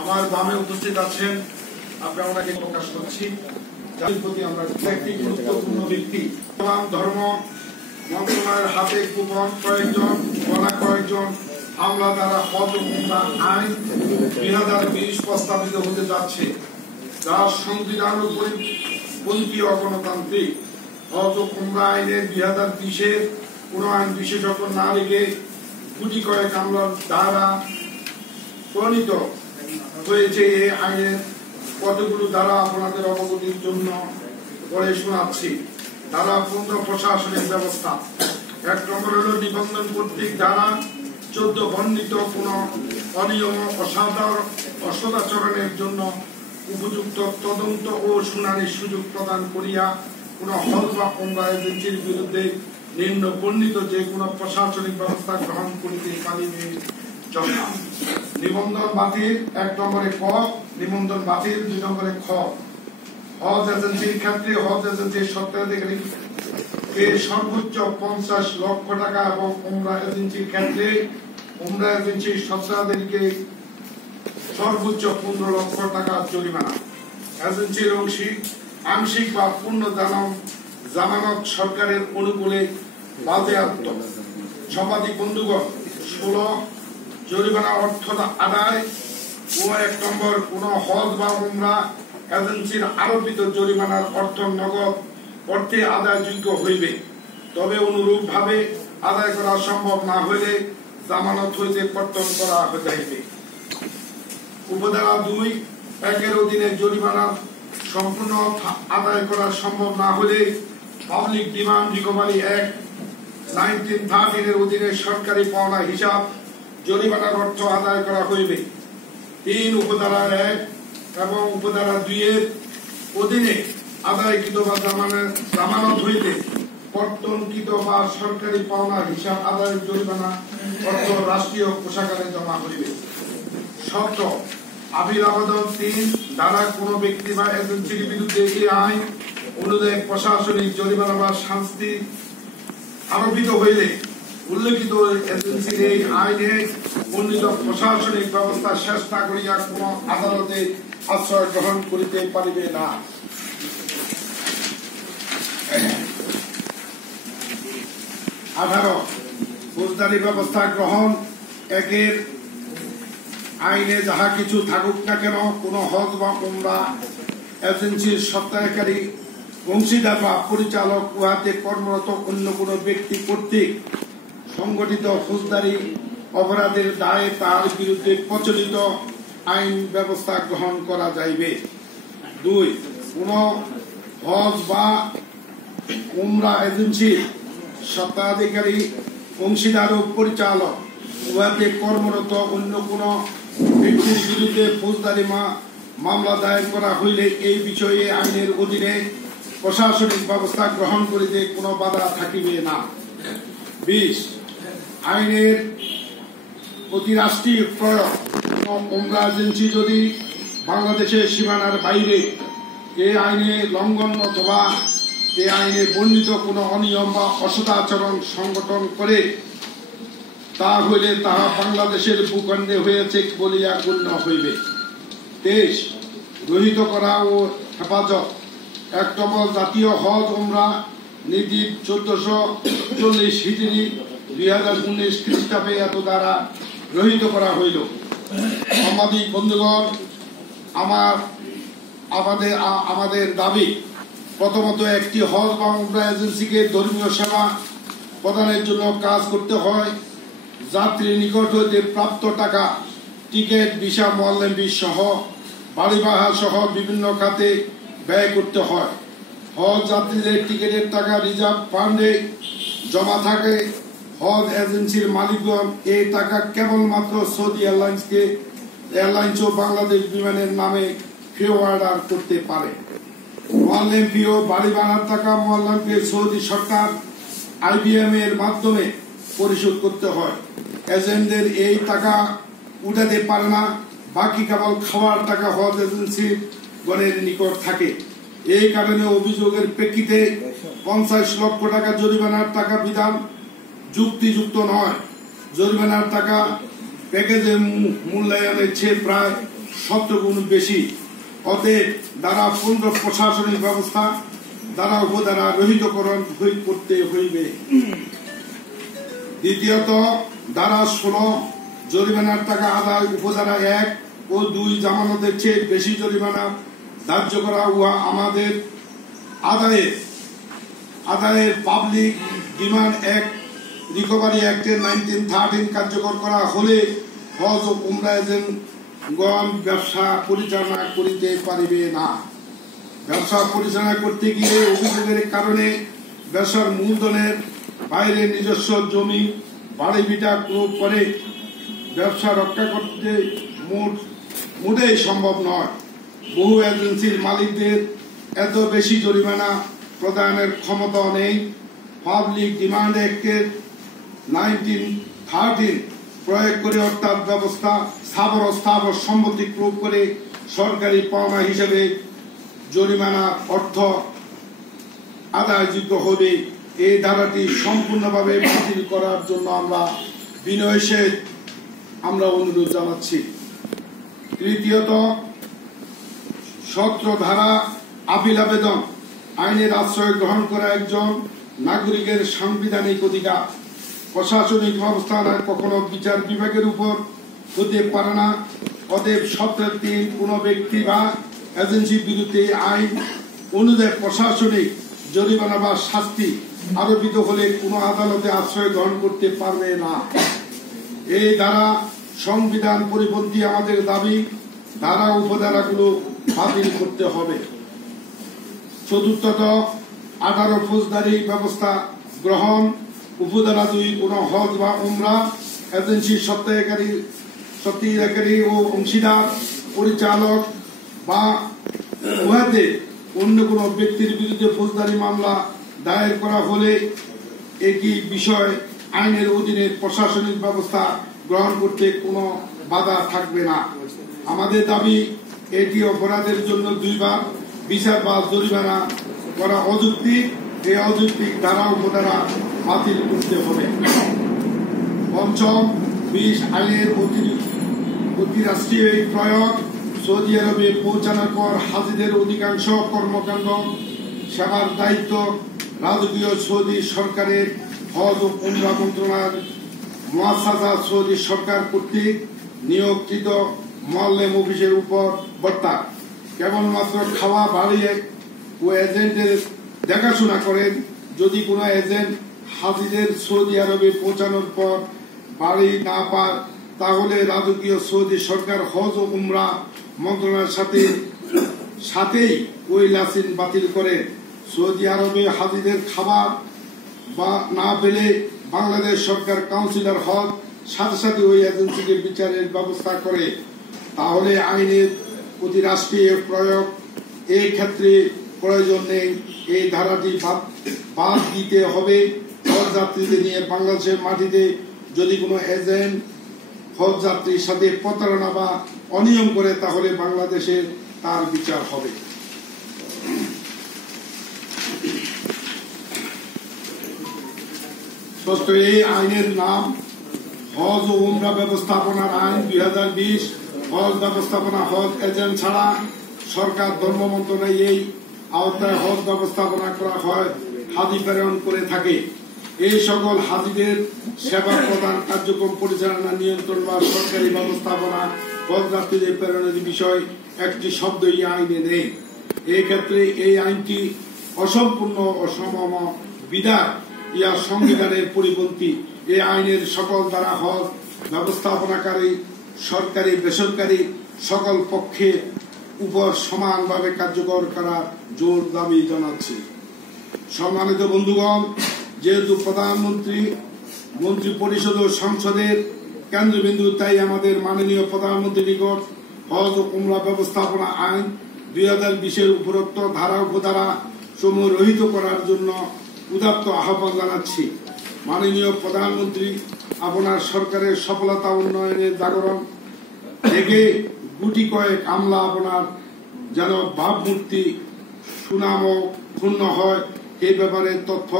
আমার বামে উপস্থিত আছেন, আমরা ওনাকে প্রকাশ করছি। যার প্রতি আমরা একটি গুরুত্বপূর্ণ ব্যক্তি, ইসলাম ধর্ম মন্ত্রণালয়ের হাতে কুপন কয়েকজন হামলা দ্বারা হজ ও উমরা আইন 2020 প্রস্তাবিত হতে যাচ্ছে, যা সংবিধান ও পন্থীয় গণতান্ত্রিক। হজ ও উমরা আইনের 2020-এর কোন আইন বিশেষজ্ঞ না রেখে গুটি কয়েক হামলার দ্বারা প্রণীত হয়েছে। এই আইনের কতগুলো দ্বারা আপনাদের অবগতির জন্য পড়ে শোনাচ্ছি। ধারা 15 প্রশাসনিক ব্যবস্থা। 1 নম্বর হল নিবন্ধন কর্তৃক ধারা 14 বর্ণিত কোন অনিয়ম অসদাচরণের জন্য উপযুক্ত তদন্ত ও শুনানির সুযোগ প্রদান করিয়া কোন হজ বা উমরা এজেন্সির বিরুদ্ধে নিম্ন বর্ণিত যে কোনো প্রশাসনিক ব্যবস্থা গ্রহণ করিতে পারিবে। নিবন্ধন বাতিল 1 নম্বরে ক, নিবন্ধন বাতিল 2 নম্বরে খ। হজ এজেন্সির ক্ষেত্রে হজ এজেন্সির স্বত্বাধিকারীকে সর্বোচ্চ 50 লক্ষ টাকা এবং উমরা এজেন্সির ক্ষেত্রে উমরা এজেন্সির স্বত্বাধিকারীকে সর্বোচ্চ 15 লক্ষ টাকা জরিমানা। এজেন্সির আংশিক বা পূর্ণ জামানত সরকারের অনুকূলে বাজেয়াপ্ত। সমাধি বন্ধুগণ 16 জরিমানা অর্থ আদায় ও 1 নম্বর কোন হজ বা উমরা এজেন্সির আরোপিত জরিমানার অর্থ নগদ অর্থে আদায়যোগ্য হইবে, তবে অনুরূপ ভাবে আদায় করা সম্ভব না হইলে জামানত হইতে কর্তন করা যাইবে। উপধারা 2-1 অধীনে জরিমানা সম্পূর্ণ আদায় করা সম্ভব না হলে পাবলিক ডিমান্ড রিকভারি অ্যাক্ট 1913 এর অধীনে সরকারি পাওনা হিসাব জরিমানার অর্থ আদায় করা হইবে। 3 উপধারা 1 এবং উপধারা 2 এর অধীনে আদায়কৃত বা জামানত হইতে কর্তনকৃত বা সরকারি পাওনা হিসাব আদায়ের জরিমানা অর্থ রাষ্ট্রীয় কোষাগারে জমা হইবে। শর্ত আপিল আবেদন 3 দ্বারা কোন ব্যক্তি বা এজেন্সির বিরুদ্ধে এই আইন অনুযায়ী প্রশাসনিক জরিমানা বা শাস্তি আরোপিত হইলে উল্লেখিত এজেন্সির এই আইনে বর্ণিত প্রশাসনিক ব্যবস্থা শেষ না করিয়া কোন আদালতে আশ্রয় গ্রহণ করিতে পারিবে না। 18 ফৌজদারি ব্যবস্থা গ্রহণ। 1 আইনে যাহা কিছু থাকুক না কেন, কোন হজ বা উমরা এজেন্সির স্বত্বাধিকারী অংশীদার বা পরিচালক উহাতে কর্মরত অন্য কোন ব্যক্তি কর্তৃক সংগঠিত ফৌজদারি অপরাধের দায়ে তার বিরুদ্ধে প্রচলিত আইন ব্যবস্থা গ্রহণ করা যাইবে। 2 কোন হজ বা উমরা এজেন্সির স্বত্বাধিকারী অংশীদার ও পরিচালক উহাতে কর্মরত অন্য কোন ব্যক্তির বিরুদ্ধে ফৌজদারি মামলা দায়ের করা হইলে এই বিষয়ে আইনের অধীনে প্রশাসনিক ব্যবস্থা গ্রহণ করিতে কোনো বাধা থাকিবে না। 20 আইনের অতিরাষ্ট্রীয় প্রয়োগ। উমরা এজেন্সি যদি বাংলাদেশের সীমানার বাইরে এই আইনে লঙ্ঘন অথবা এই আইনে বর্ণিত কোনো অনিয়ম বা অসদাচরণ সংগঠন করে, তা হইলে তাহা বাংলাদেশের ভূখণ্ডে হয়েছে বলিয়া গণ্য হইবে। 23 রহিত করা ও হেফাজত। 1 নম্বর জাতীয় হজ উমরা নীতি 1440 হিজরি 2019 খ্রিস্টাব্দে এত দ্বারা রহিত করা হইল। সাংবাদিক বন্ধুগণ, আমাদের দাবি, প্রথমত একটি হজ বা উমরা এজেন্সিকে ধর্মীয় সেবা প্রদানের জন্য কাজ করতে হয়। যাত্রীর নিকট হইতে প্রাপ্ত টাকা, টিকিট, ভিসা, মোয়াল্লেম ফি সহ বাড়ি ভাড়া সহ বিভিন্ন খাতে ব্যয় করতে হয়। হজ যাত্রীদের টিকিটের টাকা রিজার্ভ ফান্ডে জমা থাকে। হজ এজেন্সির মালিকগণ এই টাকা কেবলমাত্র সৌদি এয়ারলাইন্স ও বাংলাদেশ বিমানের নামে ফরওয়ার্ড করতে পারে। মোয়াল্লেম ফি ও বাড়ি ভাড়ার টাকা মোয়াল্লেম ফি সৌদি সরকার IBM এর মাধ্যমে পরিশোধ করতে হয়। এজেন্টদের এই টাকা উঠাতে পারে না, বাকি কেবল খাওয়ার টাকা হজ এজেন্সির গণের নিকট থাকে। এই কারণে অভিযোগের প্রেক্ষিতে 50 লক্ষ টাকা জরিমানার টাকা বিধান যুক্তিযুক্ত নয়। জরিমানার টাকা প্যাকেজের মূল্যায়নের চেয়ে প্রায় 17 গুণ বেশি। অতএব ধারা 15 প্রশাসনিক ব্যবস্থা দ্বারা উপধারা রহিতকরণ করতে হইবে। দ্বিতীয়ত, ধারা 16 জরিমানার টাকা আদায় উপধারা 1 ও 2 জামানতের চেয়ে বেশি জরিমানা ধার্য করা উহা আমাদের আদায়ের পাবলিক ডিমান্ড অ্যাক্ট রিকভারি অ্যাক্টের 1913 কার্যকর করা হলে হজ ও উমরা এজেন্টগণ ব্যবসা পরিচালনা করিতে পারিবে না। ব্যবসা পরিচালনা করতে গিয়ে অভিযোগের কারণে ব্যবসার মূলধনের বাইরে নিজস্ব জমি বাড়ি ভিটা ক্রয় করে ব্যবসা রক্ষা করতে মোটেই সম্ভব নয়। বহু এজেন্সির মালিকদের এত বেশি জরিমানা প্রদানের ক্ষমতা নেই। পাবলিক ডিমান্ড অ্যাক্টের 1913 প্রয়োগ করে, অর্থাৎ ব্যবস্থা স্থাবর সম্পত্তি ক্রয় করে সরকারি পাওনা হিসেবে জরিমানা অর্থ আদায়যোগ্য হবে। এই ধারাটি সম্পূর্ণভাবে বাতিল করার জন্য আমরা বিনয়ের সহিত অনুরোধ জানাচ্ছি। তৃতীয়ত, 17 ধারা আপিল আবেদন আইনের আশ্রয় গ্রহণ করা একজন নাগরিকের সাংবিধানিক অধিকার। প্রশাসনিক ব্যবস্থা কখনো বিচার বিভাগের উপর হতে পারে না। অতএব 17(3) কোন ব্যক্তি বা এজেন্সির বিরুদ্ধে আইন অনুযায়ী প্রশাসনিক জরিমানা বা শাস্তি আরোপিত হলে কোন আদালতে আশ্রয় গ্রহণ করতে পারবে না। এই দ্বারা সংবিধান পরিপন্থী আমাদের দাবি ধারা উপধারাগুলো বাতিল করতে হবে। চতুর্থত, 18 ফৌজদারি ব্যবস্থা গ্রহণ। উপধারা 2 কোন হজ বা উমরা এজেন্সির সত্ত্বাধিকারী ও অংশীদার পরিচালক বা উহাতে অন্য কোন ব্যক্তির বিরুদ্ধে ফৌজদারি মামলা দায়ের করা হলে একই বিষয় আইনের অধীনে প্রশাসনিক ব্যবস্থা গ্রহণ করতে কোনো বাধা থাকবে না। আমাদের দাবি, এটি অপরাধের জন্য 2 বার বিচার বা জরিমানা করা অযৌক্তিক। এই অযৌক্তিক ধারা উপধারা বাতিল করতে হবে। পঞ্চম, 20 আইনের অতিরাষ্ট্রীয় প্রয়োগ। সৌদি আরবে পৌঁছানোর পর হাজিদের অধিকাংশ কর্মকাণ্ড সেবার দায়িত্ব রাজকীয় সৌদি সরকারের হজ ও উমরা মন্ত্রণালয়ের মুআসসাসা সৌদি সরকার কর্তৃক নিয়োগকৃত মোয়াল্লেম অফিসের উপর বর্তা। কেবলমাত্র খাওয়া, বাড়ি ও এজেন্টের দেখাশোনা করেন। যদি কোনো এজেন্ট হাজিদের সৌদি আরবে পৌঁছানোর পর বাড়ি না পায়, তাহলে রাজকীয় সৌদি সরকার হজ ও উমরা মন্ত্রণালয়ের সাথেই ওই লাইসেন্স বাতিল করে। সৌদি আরবে হাজিদের খাবার বা না পেলে বাংলাদেশ সরকার কাউন্সিলর হজ সাথে সাথে ওই এজেন্সিকে বিচারের ব্যবস্থা করে। তাহলে আইনের অতিরাষ্ট্রীয় প্রয়োগ এই ক্ষেত্রে প্রয়োজন নেই। এই ধারাটি বাদ দিতে হবে। হজ যাত্রীদের নিয়ে বাংলাদেশের মাটিতে যদি কোনো এজেন্ট হজ যাত্রীর সাথে প্রতারণা বা অনিয়ম করে, তাহলে বাংলাদেশে তার বিচার হবে। ষষ্ঠ, এই আইনের নাম হজ ও উমরা ব্যবস্থাপনার আইন 2020। হজ ব্যবস্থাপনা হজ এজেন্ট ছাড়া সরকার ধর্ম মন্ত্রণালয় এই আওতায় হজ ব্যবস্থাপনা করা হয়, হাজি প্রেরণ করে থাকে। এই সকল হাজিদের সেবা প্রদান কার্যক্রম পরিচালনা, নিয়ন্ত্রণ বা সরকারি ব্যবস্থাপনা হজ যাত্রীদের প্রেরণের বিষয় একটি শব্দ এই আইনে নেই। এই ক্ষেত্রে এই আইনটি অসম্পূর্ণ অসম বিধায় ইয়া সংবিধানের পরিপন্থী। এই আইনের সকল দ্বারা হজ ব্যবস্থাপনাকারী সরকারি বেসরকারি সকল পক্ষের উপর সমানভাবে কার্যকর করার জোর দাবি জানাচ্ছি। সম্মানিত বন্ধুগণ, যেহেতু প্রধানমন্ত্রী, মন্ত্রী পরিষদ ও সংসদের কেন্দ্রবিন্দু, তাই আমাদের মাননীয় প্রধানমন্ত্রীর নিকট হজ ও উমরা ব্যবস্থাপনা আইন 2020 উপরোক্ত ধারা উপধারা সমূহ রহিত করার জন্য উদাত্ত আহ্বান জানাচ্ছি। মাননীয় প্রধানমন্ত্রী, আপনার সরকারের সফলতা উন্নয়নের জাগরণ থেকে গুটি কয়েক আমলা আপনার যেন ভাবমূর্তি সুনাম ও ক্ষুণ্ণ হয়, এই ব্যাপারে তথ্য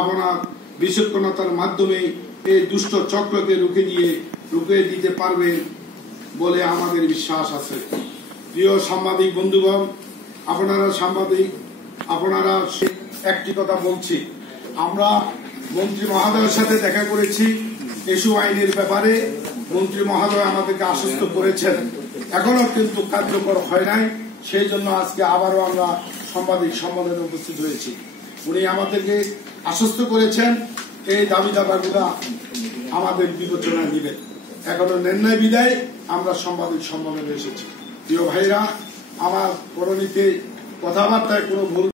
আপনার বিচক্ষণতার মাধ্যমে এই দুষ্ট চক্রকে রুখে দিয়ে রুখে দিতে পারবে বলে আমাদের বিশ্বাস আছে। প্রিয় সাংবাদিক বন্ধুগণ, আপনারা সাংবাদিক, আপনারা একটি কথা বলছি, আমরা মন্ত্রী মহোদয়ের সাথে দেখা করেছি এসু আইনের ব্যাপারে। মন্ত্রী মহোদয় আমাদেরকে আশ্বস্ত করেছেন, এখনো কিন্তু কার্যকর হয় নাই। সেই জন্য আজকে আবারও আমরা সাংবাদিক সম্মেলনে উপস্থিত হয়েছি। উনি আমাদেরকে আশ্বস্ত করেছেন এই দাবি দাবাগুলা আমাদের বিবেচনায় নিবেন। এখনো নির্ণয় বিদায় আমরা সাংবাদিক সম্মেলনে এসেছি। প্রিয় ভাইরা, আমার পরনীতে কথাবার্তায় কোনো ভুল